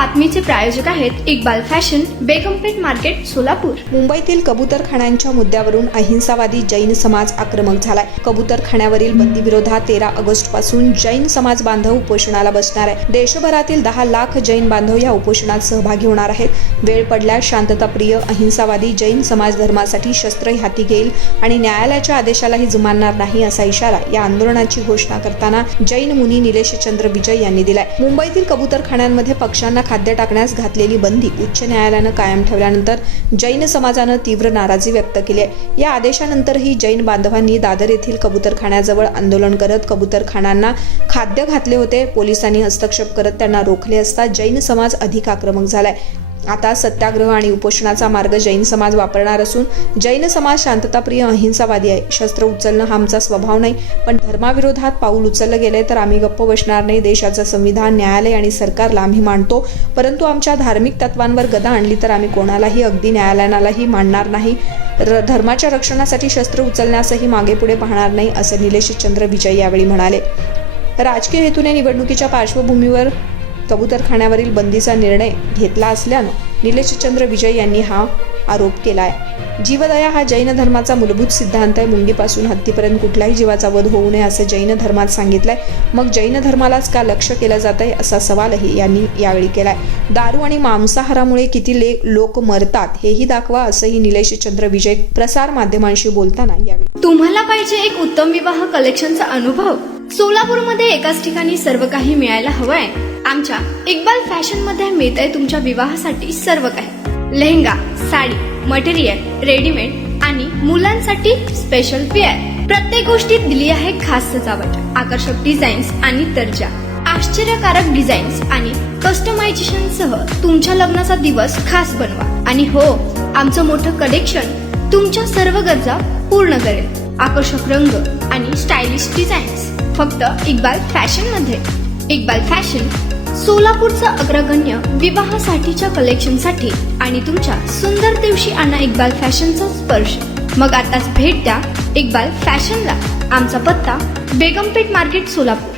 बातमीचे प्रायोजक आहेत Iqbal fashion, बेगमपेठ market, Solapur. मुंबईतील कबूतरखान्यांच्या मुद्द्यावरून अहिंसावादी जैन समाज आक्रमक झालाय। कबूतरखान्यावरील बंदी विरोधात 13 ऑगस्ट पासून जैन समाज बांधव उपोषणाला बसणार आहे। देशभरातील 10 लाख जैन बांधव या उपोषणात सहभागी होणार आहेत। वेळ पडल्यास शांतताप्रिय अहिंसावादी जैन समाज धर्मासाठी शस्त्र हाती घेईल आणि न्यायालयाच्या आदेशालाही जुमानणार नाही असा इशारा या आंदोलनाची घोषणा करताना जैन मुनी निलेशचंद्र विजय यांनी दिलाय। मुंबईतील कबूतरखान्यांमध्ये पक्ष्यांना खाद्य टाकण्यास घातलेली बंदी उच्च न्यायालयानं कायम ठेवल्यानंतर जैन समाजानं तीव्र नाराजी व्यक्त केली आहे। या आदेशानंतरही जैन बांधवांनी दादर येथील कबूतरखान्याजवळ आंदोलन करत कबूतरखान्यांना खाद्य घातले होते। पोलिसांनी हस्तक्षेप करत त्यांना रोखले असता जैन समाज अधिक आक्रमक झालाय। आता सत्याग्रह आणि उपोषणाचा मार्ग जैन समाज वापरणार असून जैन समाज शांतताप्रिय अहिंसावादी आहे। शस्त्र उचलणं हा आमचा स्वभाव नाही, पण धर्माविरोधात पाऊल उचललं गेले तर आम्ही गप्प बसणार नाही। देशाचं संविधान, न्यायालय आणि सरकारला आम्ही मानतो, परंतु आमच्या धार्मिक तत्वांवर गदा आणली तर आम्ही कोणालाही, अगदी न्यायालयालाही मानणार नाही। धर्माच्या रक्षणासाठी शस्त्र उचलण्यासही मागे पुढे पाहणार नाही असं निलेशचंद्र विजय यावेळी म्हणाले। राजकीय हेतूने निवडणुकीच्या पार्श्वभूमीवर कबूतरखान्यावरील बंदीचा निर्णय घेतला असल्यानं निलेशचंद्र विजय यांनी हा आरोप केला आहे। जीवदया हा जैन धर्माचा मूलभूत सिद्धांत आहे। मुंगीपासून हत्तीपर्यंत कुठल्याही जीवाचा वध होऊ नये असं जैन धर्मात सांगितलंय। मग जैन धर्मालाच का लक्ष केलं जातंय असा सवालही यांनी यावेळी केलाय। दारू आणि मांसाहारामुळे किती लोक मरतात हेही दाखवा असंही निलेशचंद्र विजय प्रसार माध्यमांशी बोलताना यावेळी। तुम्हाला पाहिजे एक उत्तम विवाह कलेक्शनचा अनुभव? सोलापूरमध्ये एकाच ठिकाणी सर्व काही मिळायला हवंय। आमच्या इक्बाल फॅशन मध्ये मिळतंय तुमच्या विवाहासाठी सर्व काही। लेहंगा, साडी, मटेरियल, रेडीमेड आणि मुलांसाठी स्पेशल वेअर। प्रत्येक गोष्टीत दिली आहे खास सजावट, आकर्षक डिझाईन्स आणि दर्जा, आश्चर्यकारक डिझाईन्स आणि कस्टमायझेशन सह तुमच्या लग्नाचा दिवस खास बनवा। आणि हो, आमचं मोठं कलेक्शन तुमच्या सर्व गरजा पूर्ण करेल। आकर्षक रंग आणि स्टायलिश डिझाईन्स फक्त इक्बाल फॅशन मध्ये। इक्बाल फॅशन सोलापूरचा अग्रगण्य विवाहासाठीच्या कलेक्शनसाठी आणि तुमच्या सुंदर दिवशी आणा इक्बाल फॅशनचा स्पर्श। मग आताच भेट द्या इक्बाल फॅशनला। आमचा पत्ता बेगमपेठ मार्केट, सोलापूर।